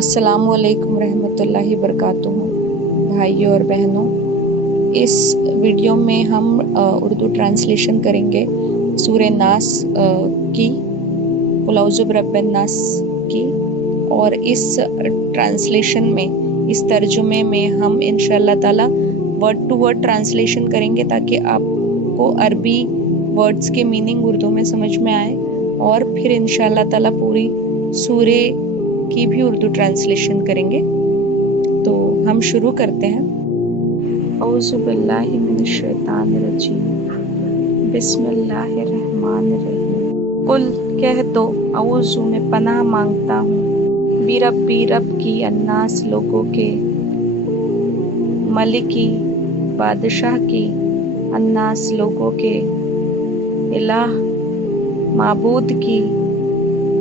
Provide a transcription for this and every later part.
अस्सलाम वालेकुम रहमतुल्लाहि वबरकातुहू। भाइयों और बहनों, इस वीडियो में हम उर्दू ट्रांसलेशन करेंगे सूरह नास की, कुल औज़ु बिरब्बिन नास की। और इस ट्रांसलेशन में, इस तर्जुमे में हम इंशाअल्लाह ताला वर्ड टू वर्ड ट्रांसलेशन करेंगे ताकि आपको अरबी वर्ड्स के मीनिंग उर्दू में समझ में आए, और फिर इंशाअल्लाह ताला पूरी सूरे की भी उर्दू ट्रांसलेशन करेंगे। तो हम शुरू करते हैं। औज़ु बिल्लाहि मिनश शैतानिर रजीम, बिस्मिल्लाहिर्रहमानिर्रहीम। कुल कह दो, औज़ु में पनाह मांगता हूँ, बिरब्बी रब की, अन्नास लोगों के, मलिकी बादशाह की, अन्नास लोगों के, इलाह माबूद की,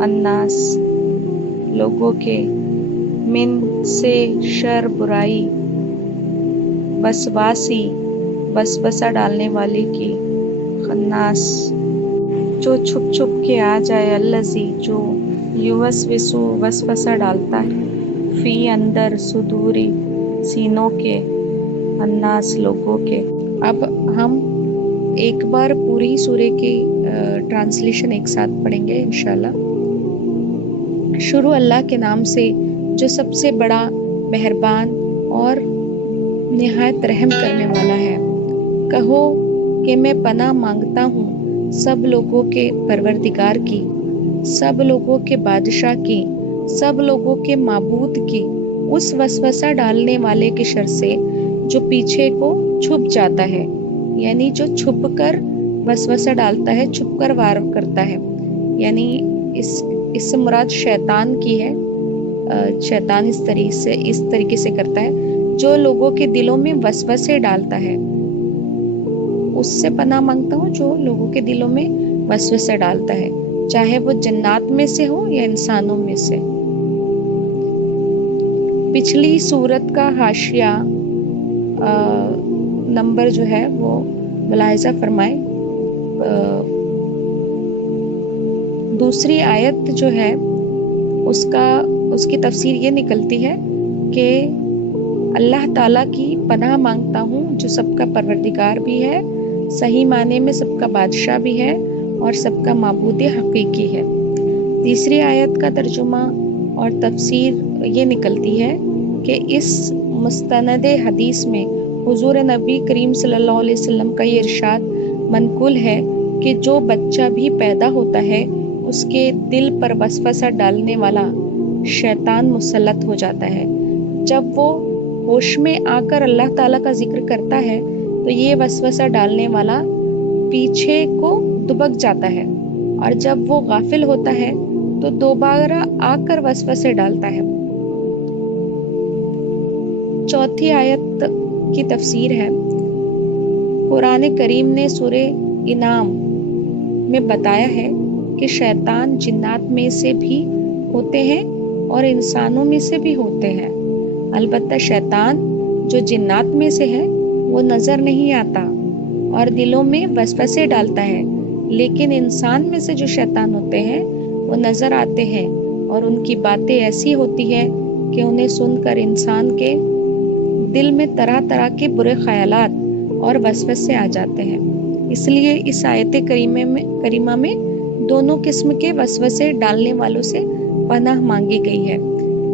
अन्नास लोगों के, मिन से शर बुराई, वसवासी वसवसा डालने वाले की, खन्नास जो छुप छुप के आ जाए, अल्लज़ी जो युवस्विसु वसवसा डालता है, फी अंदर, सुदूरी सीनों के, अन्नास लोगों के। अब हम एक बार पूरी सूरे की ट्रांसलेशन एक साथ पढ़ेंगे इंशाल्लाह। शुरू अल्लाह के नाम से जो सबसे बड़ा मेहरबान और निहायत रहम करने वाला है। कहो कि मैं पनाह मांगता हूँ सब लोगों के परवरदिगार की, सब लोगों के बादशाह की, सब लोगों के माबूद की, उस वसवसा डालने वाले के शर से जो पीछे को छुप जाता है, यानी जो छुप कर वसवसा डालता है, छुप कर वार करता है। यानी इससे मुराद शैतान की है। शैतान इस तरीके से करता है, जो लोगों के दिलों में वसवसे डालता है, उससे पनाह मांगता हूँ जो लोगों के दिलों में वसवसे डालता है, चाहे वो जन्नात में से हो या इंसानों में से। पिछली सूरत का हाशिया नंबर जो है वो मुलाहिजा फरमाए। दूसरी आयत जो है उसकी तफसीर ये निकलती है कि अल्लाह ताला की पनाह मांगता हूँ जो सबका परवरदिगार भी है, सही माने में सबका बादशाह भी है और सबका माबूद हकीकी है। तीसरी आयत का तर्जुमा और तफसीर ये निकलती है कि इस मुस्तनद हदीस में हुजूर नबी करीम सल्लल्लाहु अलैहि वसल्लम का ये इरशाद मनकुल है कि जो बच्चा भी पैदा होता है उसके दिल पर वसवसा डालने वाला शैतान मुसल्लत हो जाता है। जब वो होश में आकर अल्लाह ताला का जिक्र करता है तो ये वसवसा डालने वाला पीछे को दुबक जाता है, और जब वो गाफिल होता है तो दोबारा आकर वसवसे डालता है। चौथी आयत की तफसीर है। कुरान करीम ने सूरे इनाम में बताया है कि शैतान जिन्नात में से भी होते हैं और इंसानों में से भी होते हैं। अलबत्ता शैतान जो जिन्नात में से है वो नज़र नहीं आता और दिलों में वसवसे डालता है, लेकिन इंसान में से जो शैतान होते हैं वो नज़र आते हैं और उनकी बातें ऐसी होती है कि उन्हें सुनकर इंसान के दिल में तरह तरह के बुरे ख्यालात और वसवसे आ जाते हैं। इसलिए इस आयत करीमा में दोनों किस्म के वसवसे डालने वालों से पनाह मांगी गई है।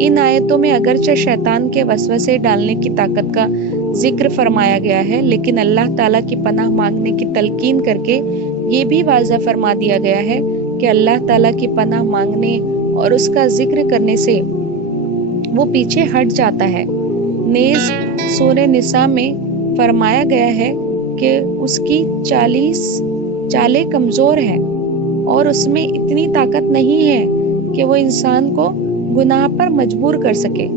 इन आयतों में अगरचे शैतान के वसवसे डालने की ताकत का जिक्र फरमाया गया है, लेकिन अल्लाह ताला की पनाह मांगने की तलकीन करके ये भी वाज़ा फरमा दिया गया है कि अल्लाह ताला की पनाह मांगने और उसका जिक्र करने से वो पीछे हट जाता है। नेज़ सूरह निसा में फरमाया गया है कि उसकी 40 चालें कमज़ोर हैं और उसमें इतनी ताकत नहीं है कि वो इंसान को गुनाह पर मजबूर कर सके।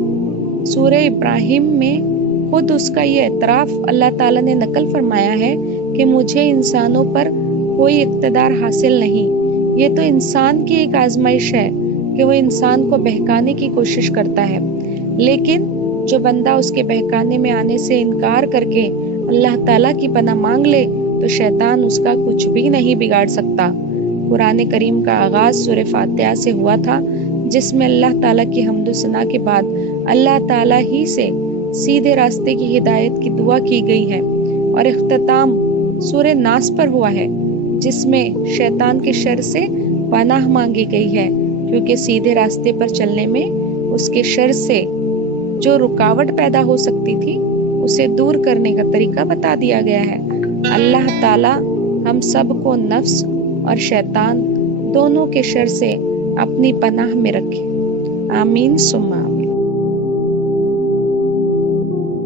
सूरह इब्राहिम में खुद उसका ये एतराफ़ अल्लाह ताला ने नकल फरमाया है कि मुझे इंसानों पर कोई इक़्तिदार हासिल नहीं। ये तो इंसान की एक आजमाइश है कि वो इंसान को बहकाने की कोशिश करता है, लेकिन जो बंदा उसके बहकाने में आने से इनकार करके अल्लाह ताला की पनाह मांग ले तो शैतान उसका कुछ भी नहीं बिगाड़ सकता। कुरान करीम का आगाज़ सूरह फातिहा से हुआ था, جس میں اللہ تعالیٰ کی حمد و ثنا کے بعد اللہ تعالیٰ ہی سے سیدھے راستے کی ہدایت کی دعا کی گئی ہے، اور اختتام سورہ ناس پر ہوا ہے جس میں شیطان کے شر سے پناہ مانگی گئی ہے، کیونکہ سیدھے راستے پر چلنے میں اس کے شر سے جو رکاوٹ پیدا ہو سکتی تھی اسے دور کرنے کا طریقہ بتا دیا گیا ہے۔ اللہ تعالیٰ ہم سب کو نفس اور شیطان دونوں کے شر سے اپنی پناہ میں رکھے، آمین ثم آمین۔